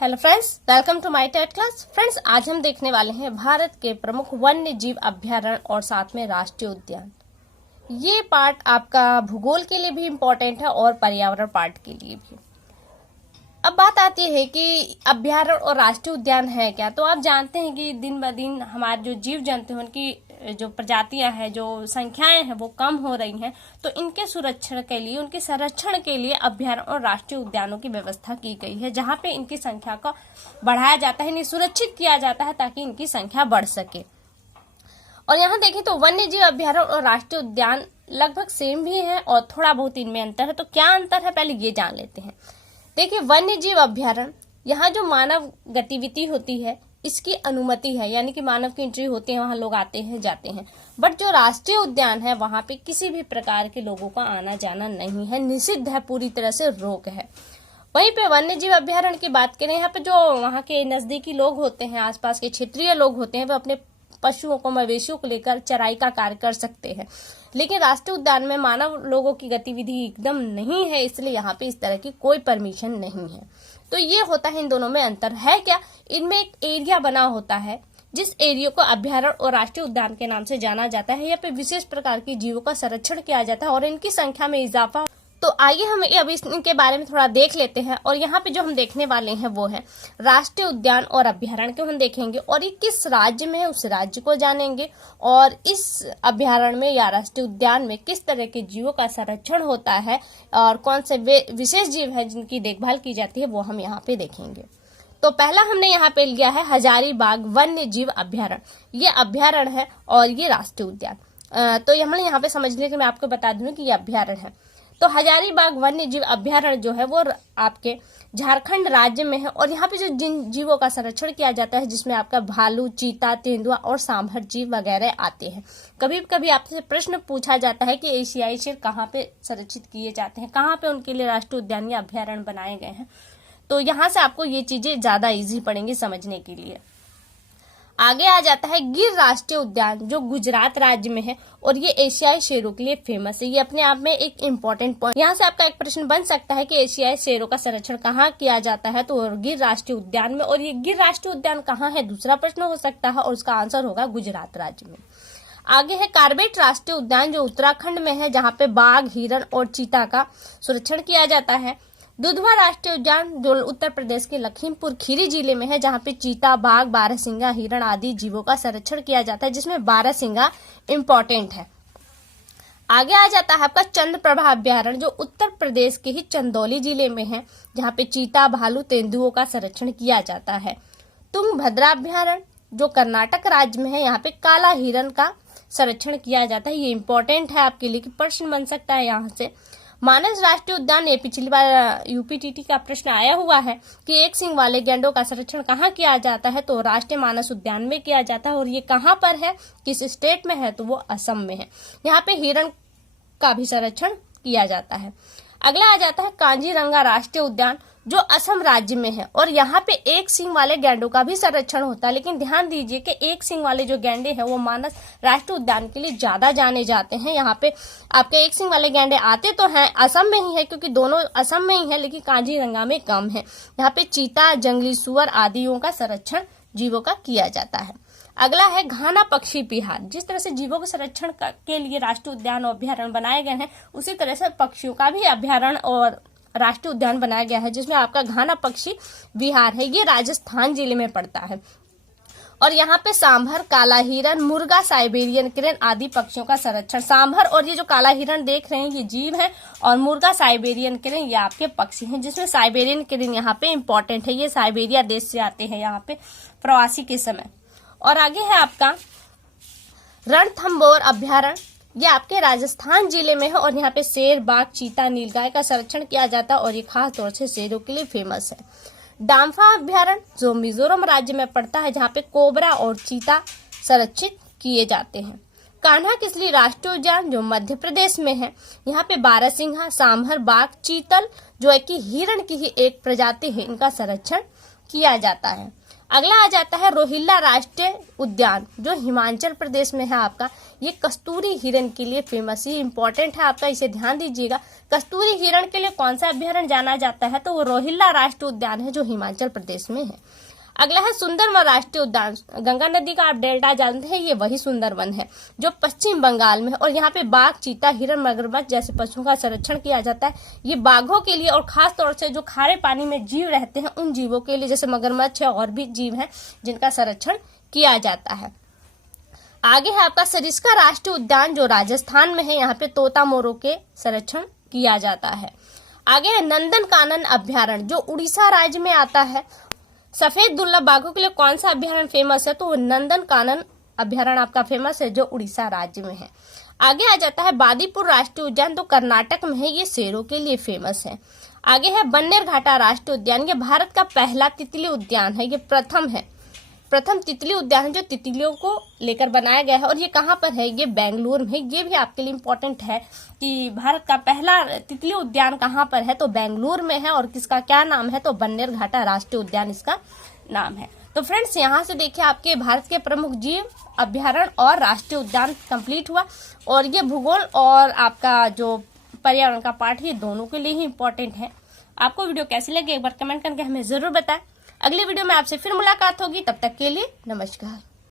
Hello friends, welcome to my TET class. Friends, आज हम देखने वाले हैं भारत के प्रमुख वन्य जीव अभ्यारण्य और साथ में राष्ट्रीय उद्यान। ये पार्ट आपका भूगोल के लिए भी इम्पोर्टेंट है और पर्यावरण पार्ट के लिए भी। अब बात आती है कि अभ्यारण्य और राष्ट्रीय उद्यान है क्या। तो आप जानते हैं कि दिन ब दिन हमारे जो जीव जंतु हैं उनकी जो प्रजातियां हैं, जो संख्याएं हैं वो कम हो रही हैं। तो इनके सुरक्षण के लिए, उनके संरक्षण के लिए अभ्यारण्य और राष्ट्रीय उद्यानों की व्यवस्था की गई है, जहां पे इनकी संख्या को बढ़ाया जाता है, इन्हें सुरक्षित किया जाता है ताकि इनकी संख्या बढ़ सके। और यहाँ देखें तो वन्य जीव अभ्यारण्य और राष्ट्रीय उद्यान लगभग सेम भी है और थोड़ा बहुत इनमें अंतर है। तो क्या अंतर है, पहले ये जान लेते हैं। देखिए, वन्य जीव अभ्यारण्य, यहाँ जो मानव गतिविधि होती है इसकी अनुमति है, यानी कि मानव की एंट्री होती है, वहां लोग आते हैं जाते हैं। बट जो राष्ट्रीय उद्यान है वहां पे किसी भी प्रकार के लोगों का आना जाना नहीं है, निषिद्ध है, पूरी तरह से रोक है। वहीं पे वन्य जीव अभ्यारण्य की बात करें, यहाँ पे जो वहाँ के नजदीकी लोग होते हैं, आसपास के क्षेत्रीय लोग होते हैं, वो अपने पशुओं को, मवेशियों को लेकर चराई का कार्य कर सकते हैं। लेकिन राष्ट्रीय उद्यान में मानव लोगों की गतिविधि एकदम नहीं है, इसलिए यहाँ पे इस तरह की कोई परमिशन नहीं है। तो ये होता है, इन दोनों में अंतर है क्या। इनमें एक एरिया बना होता है जिस एरिया को अभ्यारण्य और राष्ट्रीय उद्यान के नाम से जाना जाता है। यहाँ पे विशेष प्रकार के जीवों का संरक्षण किया जाता है और इनकी संख्या में इजाफा। तो आइए हम अब इनके बारे में थोड़ा देख लेते हैं। और यहाँ पे जो हम देखने वाले हैं वो है राष्ट्रीय उद्यान और अभ्यारण्य को हम देखेंगे, और ये किस राज्य में है उस राज्य को जानेंगे, और इस अभ्यारण्य में या राष्ट्रीय उद्यान में किस तरह के जीवों का संरक्षण होता है और कौन से विशेष जीव है जिनकी देखभाल की जाती है, वो हम यहाँ पे देखेंगे। तो पहला हमने यहाँ पे लिया है हजारीबाग वन्य जीव अभ्यारण्य। ये अभ्यारण्य है और ये राष्ट्रीय उद्यान। तो हमने यहाँ पे समझने के मैं आपको बता दूं कि ये अभ्यारण्य है। तो हजारीबाग वन्य जीव अभ्यारण्य जो है वो आपके झारखंड राज्य में है, और यहाँ पे जो जिन जीवों का संरक्षण किया जाता है, जिसमें आपका भालू, चीता, तेंदुआ और सांभर जीव वगैरह आते हैं। कभी कभी आपसे प्रश्न पूछा जाता है कि एशियाई शेर कहाँ पे संरक्षित किए जाते हैं, कहाँ पे उनके लिए राष्ट्रीय उद्यान या अभ्यारण्य बनाए गए हैं। तो यहाँ से आपको ये चीजें ज्यादा इजी पड़ेंगी समझने के लिए। आगे आ जाता है गिर राष्ट्रीय उद्यान, जो गुजरात राज्य में है, और ये एशियाई शेरों के लिए फेमस है। ये अपने आप में एक इम्पोर्टेंट पॉइंट। यहाँ से आपका एक प्रश्न बन सकता है कि एशियाई शेरों का संरक्षण कहाँ किया जाता है, तो गिर राष्ट्रीय उद्यान में। और ये गिर राष्ट्रीय उद्यान कहाँ है, दूसरा प्रश्न हो सकता है, और उसका आंसर होगा गुजरात राज्य में। आगे है कार्बेट राष्ट्रीय उद्यान, जो उत्तराखंड में है, जहाँ पे बाघ, हिरण और चीता का संरक्षण किया जाता है। दुधवा राष्ट्रीय उद्यान, जो उत्तर प्रदेश के लखीमपुर खीरी जिले में है, जहाँ पे चीता, बाघ, बारहसिंगा, हिरण आदि जीवों का संरक्षण किया जाता है, जिसमें बारहसिंगा इम्पोर्टेंट है। आगे आ जाता है आपका चंद्रप्रभा अभ्यारण्य, जो उत्तर प्रदेश के ही चंदौली जिले में है, जहाँ पे चीता, भालू, तेंदुओं का संरक्षण किया जाता है। तुंगभद्रा अभ्यारण्य, जो कर्नाटक राज्य में है, यहाँ पे काला हिरण का संरक्षण किया जाता है। ये इम्पोर्टेंट है आपके लिए कि प्रश्न बन सकता है यहाँ से। मानस राष्ट्रीय उद्यान, ये पिछली बार यूपीटीटी का प्रश्न आया हुआ है कि एक सिंग वाले गैंडों का संरक्षण कहाँ किया जाता है, तो राष्ट्रीय मानस उद्यान में किया जाता है। और ये कहाँ पर है, किस स्टेट में है, तो वो असम में है। यहाँ पे हिरण का भी संरक्षण किया जाता है। अगला आ जाता है कांजीरंगा राष्ट्रीय उद्यान, जो असम राज्य में है, और यहाँ पे एक सिंग वाले गैंडों का भी संरक्षण होता है। लेकिन ध्यान दीजिए कि एक सिंग वाले जो गैंडे हैं वो मानस राष्ट्रीय उद्यान के लिए ज्यादा जाने जाते हैं। यहाँ पे आपके एक सिंग वाले गैंडे आते तो हैं, असम में ही है, क्योंकि दोनों असम में ही है, लेकिन कांजीरंगा में कम है। यहाँ पे चीता, जंगली सुअर आदियों का संरक्षण जीवों का किया जाता है। अगला है घाना पक्षी विहार। जिस तरह से जीवों के संरक्षण के लिए राष्ट्रीय उद्यान और अभ्यारण्य बनाए गए हैं, उसी तरह से पक्षियों का भी अभ्यारण्य और राष्ट्रीय उद्यान बनाया गया है, जिसमें आपका घाना पक्षी विहार है। ये राजस्थान जिले में पड़ता है, और यहाँ पे सांभर, काला हिरन, मुर्गा, साइबेरियन किरण आदि पक्षियों का संरक्षण। सांभर और ये जो काला हिरन देख रहे हैं ये जीव है, और मुर्गा, साइबेरियन किरण ये आपके पक्षी हैं, जिसमें साइबेरियन किरण यहाँ पे इम्पोर्टेंट है। ये साइबेरिया देश से आते हैं यहाँ पे प्रवासी के समय। और आगे है आपका रणथंभौर अभ्यारण्य, ये आपके राजस्थान जिले में है, और यहाँ पे शेर, बाघ, चीता, नीलगाय का संरक्षण किया जाता है, और ये खास तौर से शेरों के लिए फेमस है। डाम्फा अभ्यारण्य, जो मिजोरम राज्य में पड़ता है, जहाँ पे कोबरा और चीता संरक्षित किए जाते हैं। कान्हा किसली राष्ट्रीय उद्यान, जो मध्य प्रदेश में है, यहाँ पे बारहसिंघा, सांभर, बाघ, चीतल, जो है कि हिरण की ही एक प्रजाति है, इनका संरक्षण किया जाता है। अगला आ जाता है रोहिल्ला राष्ट्रीय उद्यान, जो हिमाचल प्रदेश में है आपका। ये कस्तूरी हिरण के लिए फेमस, ये इंपॉर्टेंट है आपका, इसे ध्यान दीजिएगा। कस्तूरी हिरण के लिए कौन सा अभ्यारण्य जाना जाता है, तो वो रोहिल्ला राष्ट्रीय उद्यान है, जो हिमाचल प्रदेश में है। अगला है सुंदरवन राष्ट्रीय उद्यान। गंगा नदी का आप डेल्टा जानते हैं, ये वही सुंदरवन है जो पश्चिम बंगाल में है, और यहाँ पे बाघ, चीता, हिरण, मगरमच्छ जैसे पशुओं का संरक्षण किया जाता है। ये बाघों के लिए और खास तौर से जो खारे पानी में जीव रहते हैं उन जीवों के लिए, जैसे मगरमच्छ है और भी जीव हैं जिनका संरक्षण किया जाता है। आगे है आपका सरिस्का राष्ट्रीय उद्यान, जो राजस्थान में है। यहाँ पे तोता मोरों के संरक्षण किया जाता है। आगे है नंदन कानन अभ्यारण्य, जो उड़ीसा राज्य में आता है। सफेद दुर्लभ बाघों के लिए कौन सा अभ्यारण्य फेमस है, तो नंदन कानन अभ्यारण्य आपका फेमस है, जो उड़ीसा राज्य में है। आगे आ जाता है बादीपुर राष्ट्रीय उद्यान, तो कर्नाटक में है, ये शेरों के लिए फेमस है। आगे है बन्नेरघाटा राष्ट्रीय उद्यान, ये भारत का पहला तितली उद्यान है, ये प्रथम तितली उद्यान है जो तितलियों को लेकर बनाया गया है, और ये कहाँ पर है, ये बेंगलुरु में। ये भी आपके लिए इम्पोर्टेंट है कि भारत का पहला तितली उद्यान कहाँ पर है, तो बेंगलुरु में है, और किसका क्या नाम है, तो बन्नेरघाटा राष्ट्रीय उद्यान इसका नाम है। तो फ्रेंड्स, यहाँ से देखिए आपके भारत के प्रमुख जीव अभ्यारण्य और राष्ट्रीय उद्यान कंप्लीट हुआ, और ये भूगोल और आपका जो पर्यावरण का पार्ट है, दोनों के लिए ही इम्पोर्टेंट है। आपको वीडियो कैसी लगी एक बार कमेंट करके हमें जरूर बताएं। अगली वीडियो में आपसे फिर मुलाकात होगी, तब तक के लिए नमस्कार।